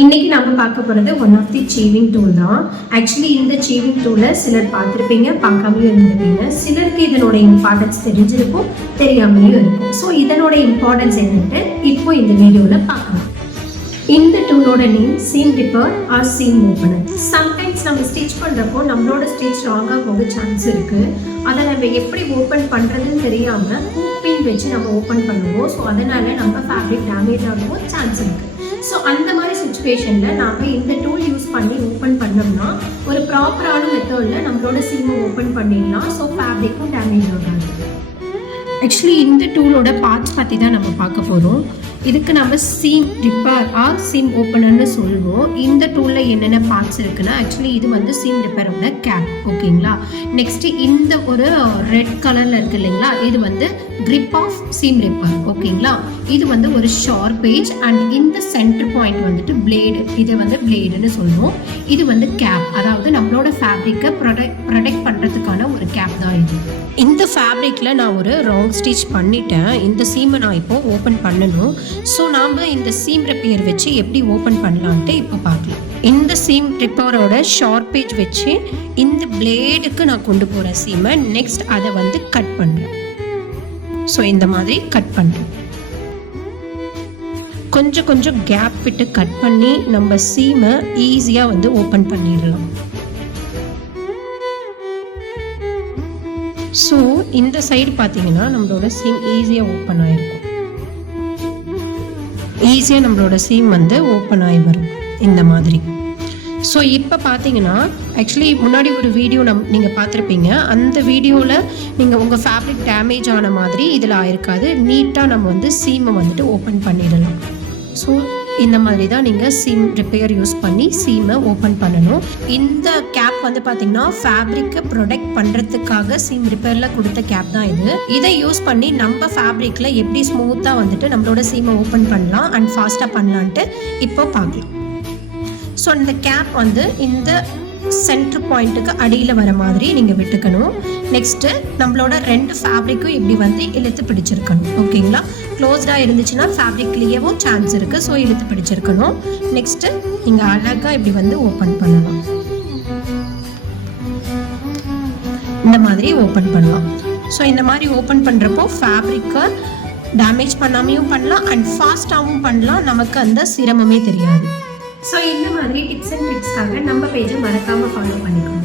இன்னைக்கு நம்ம பார்க்க போகிறது one of the shaving tool தான். ஆக்சுவலி இந்த சேவிங் டூலை சிலர் பார்த்துருப்பீங்க, பார்க்காமலே இருந்திருப்பீங்க. சிலருக்கு இதனோட இம்பார்ட்டன்ஸ் தெரிஞ்சிருக்கும், தெரியாமலேயும் இருக்கும். ஸோ இதனோட இம்பார்ட்டன்ஸ் என்னன்ட்டு இப்போ இந்த வீடியோவில் பார்க்கலாம். இந்த டூலோட name seam ripper or seam opener. Sometimes நம்ம ஸ்டிச் பண்ணுறப்போ நம்மளோட ஸ்டிச் ராங்காக போக சான்ஸ் இருக்குது. அதை நம்ம எப்படி ஓப்பன் பண்ணுறதுன்னு தெரியாமல் ஹூப்பிங் வச்சு நம்ம ஓப்பன் பண்ணுவோம். ஸோ அதனால் நம்ம ஃபேப்ரிக் டேமேஜ் ஆகவும் சான்ஸ் இருக்குது. ஸோ அந்த மாதிரி சுச்சுவேஷனில் நாம் இந்த டூல் யூஸ் பண்ணி ஓப்பன் பண்ணோம்னா ஒரு ப்ராப்பரான மெத்தடில் நம்மளோட சீமை ஓப்பன் பண்ணிடலாம். ஸோ ஃபேப்ரிக்கும் டேமேஜ் ஆகாது. ஆக்சுவலி இந்த டூலோட பார்ட்ஸ் பற்றி தான் நம்ம பார்க்க போகிறோம். இதுக்கு நம்ம சீம் ரிப்பர் ஆர் சீம் ஓப்பனர்னு சொல்லுவோம். இந்த டூலில் என்னென்ன பார்ட்ஸ் இருக்குன்னா, ஆக்சுவலி இது வந்து சீம் ரிப்பரோட கேப், ஓகேங்களா. நெக்ஸ்ட்டு இந்த ஒரு ரெட் கலரில் இருக்குது இல்லைங்களா, இது வந்து கிரிப் ஆஃப் சீம் ரிப்பர், ஓகேங்களா. இது வந்து ஒரு ஷார்ப் எட்ஜ் அண்ட் இந்த சென்டர் பாயிண்ட் வந்துட்டு பிளேடு, இது வந்து பிளேடுன்னு சொல்லுவோம். இது வந்து கேப், அதாவது நம்மளோட ஃபேப்ரிக்கை ப்ரொடெக்ட் பண்ணுறதுக்கான ஒரு கேப் தான் இது. இந்த ஃபேப்ரிக்கில் நான் ஒரு ராங் ஸ்டிச் பண்ணிட்டேன். இந்த சீமை நான் இப்போது ஓப்பன் பண்ணணும். ஸோ நாம் இந்த சீம் ரிப்பேர் வச்சு எப்படி ஓப்பன் பண்ணலான்ட்டு இப்போ பார்க்கலாம். இந்த சீம் ரிப்பரோட ஷார்ப் எட்ஜ் வச்சு இந்த பிளேடுக்கு நான் கொண்டு போகிற சீமை நெக்ஸ்ட் அதை வந்து கட் பண்ணுறேன். ஸோ இந்த மாதிரி கட் பண்ணுறேன். கொஞ்சம் கொஞ்சம் கேப் விட்டு கட் பண்ணி நம்ம சீமை ஈஸியாக வந்து ஓப்பன் பண்ணிடலாம். ஸோ இந்த சைடு பார்த்தீங்கன்னா நம்மளோட சீம் ஈஸியாக ஓப்பன் ஆகிருக்கும். ஈஸியாக நம்மளோட சீம் வந்து ஓப்பன் ஆகி வரும் இந்த மாதிரி. ஸோ இப்போ பார்த்தீங்கன்னா ஆக்சுவலி முன்னாடி ஒரு வீடியோ நீங்கள் பார்த்துருப்பீங்க. அந்த வீடியோவில் நீங்கள் உங்கள் ஃபேப்ரிக் டேமேஜ் ஆன மாதிரி இதில் ஆயிருக்காது. நீட்டாக நம்ம வந்து சீமை வந்துட்டு ஓப்பன் பண்ணிடலாம். ஸோ இந்த மாதிரி தான் நீங்கள் சீம் ரிப்பேர் யூஸ் பண்ணி சீமை ஓப்பன் பண்ணணும். இந்த கேப் வந்து பார்த்தீங்கன்னா ஃபேப்ரிக்கை ப்ரொடெக்ட் பண்ணுறதுக்காக சீம் ரிப்பேரில் கொடுத்த கேப் தான் இது. இதை யூஸ் பண்ணி நம்ம ஃபேப்ரிக்கில் எப்படி ஸ்மூத்தாக வந்துட்டு நம்மளோட சீமை ஓப்பன் பண்ணலாம் அண்ட் ஃபாஸ்ட்டாக பண்ணலான்ட்டு இப்போ பார்க்கலாம். ஸோ இந்த கேப் வந்து இந்த சென்டர் பாயிண்ட்டுக்கு அடியில் வர மாதிரி நீங்கள் விட்டுக்கணும். நெக்ஸ்ட்டு நம்மளோட ரெண்டு ஃபேப்ரிக்கும் இப்படி வந்து இழுத்து பிடிச்சிருக்கணும், ஓகேங்களா. க்ளோஸ்டாக இருந்துச்சுன்னா ஃபேப்ரிக் கிளியவும் சான்ஸ் இருக்குது. ஸோ இழுத்து பிடிச்சிருக்கணும். நெக்ஸ்ட்டு நீங்கள் அழகாக இப்படி வந்து ஓப்பன் பண்ணலாம். இந்த மாதிரி ஓப்பன் பண்ணலாம். ஸோ இந்த மாதிரி ஓப்பன் பண்ணுறப்போ ஃபேப்ரிக்கை டேமேஜ் பண்ணாமையும் பண்ணலாம் அண்ட் ஃபாஸ்ட்டாகவும் பண்ணலாம். நமக்கு அந்த சிரமமே தெரியாது. ஸோ இந்த மாதிரி டிப்ஸ் அண்ட் ட்ரிக்ஸ்க்காக நம்ம பேஜை மறக்காமல் ஃபாலோ பண்ணிக்கணும்.